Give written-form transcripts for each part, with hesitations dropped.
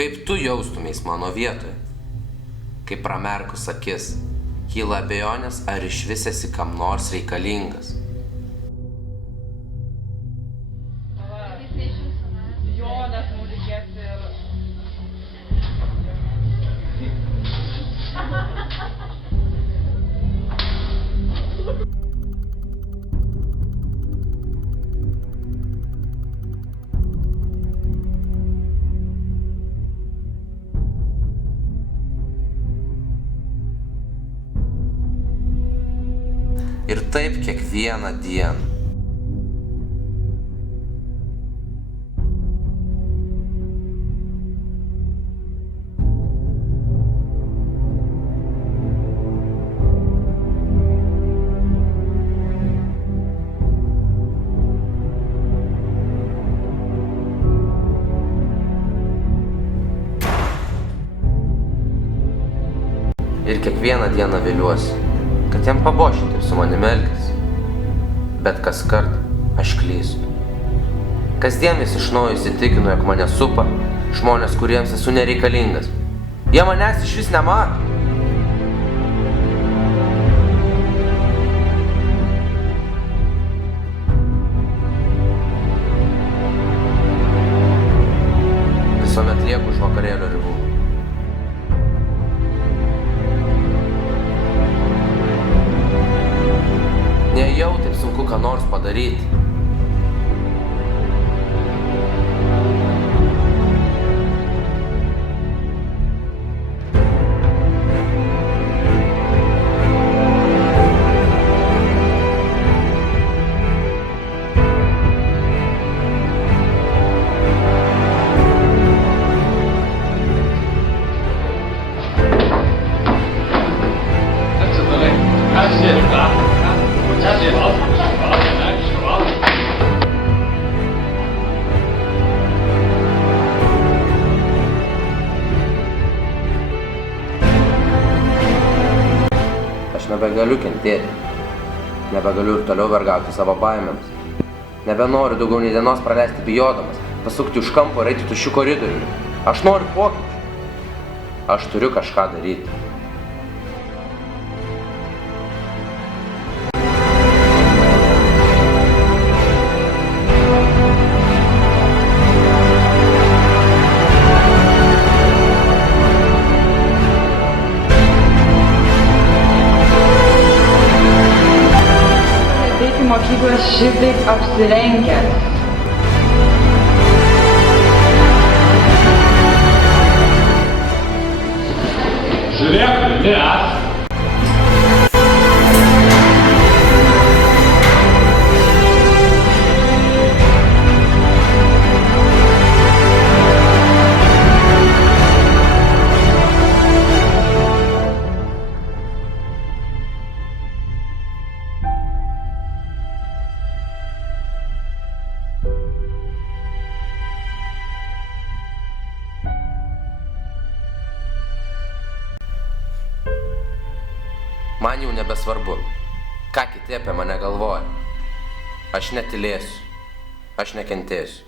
Kaip tu jaustumės mano vietoje? Kaip pramerkus akis, kyla abejonės, ar išvis esi kam nors reikalingas. Ir taip kiekvieną dieną. Ir kiekvieną dieną viliuosi, kad jam paboši taip su manimi elgtis. Bet kas kart aš klystu. Kasdien vis iš naujo įsitikinu, jog mane supa žmonės, kuriems esu nereikalingas. Jie manęs išvis nemato. Visuomet lieku už vakarėlio ribų. Nejau taip sunku ką nors padaryti. Nebegaliu kentėti. Nebegaliu ir toliau vergauti savo baimėms. Nebenoriu daugiau nei dienos praleisti bijodamas, pasukti už kampo ir eiti tuščiu koridoriumi. Aš noriu pokyčių. Aš turiu kažką daryti. Mokyklos šitaip apsirengęs. Žiūrėk, ne. Man jau nebesvarbu, ką kiti apie mane galvoja. Aš netylėsiu, aš nekentėsiu.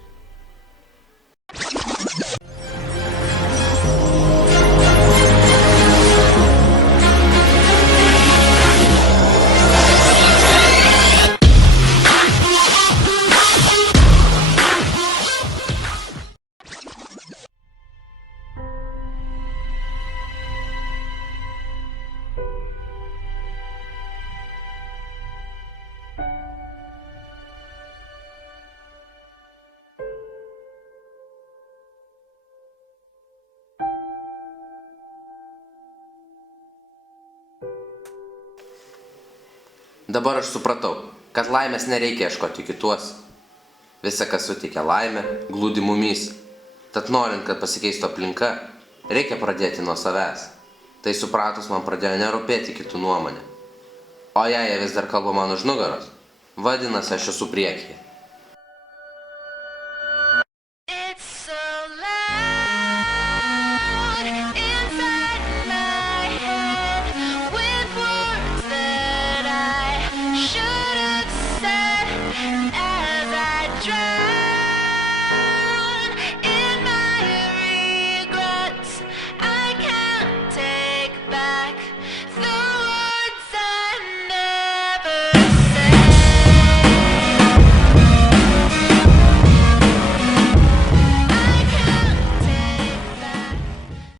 Dabar aš supratau, kad laimės nereikia ieškoti kituos. Visa, kas suteikia laimę, glūdi mumys. Tad norint, kad pasikeistų aplinka, reikia pradėti nuo savęs. Tai supratus, man pradėjo nerūpėti kitų nuomonė. O jei jie vis dar kalba man už nugaros, vadinasi, aš esu priekyje.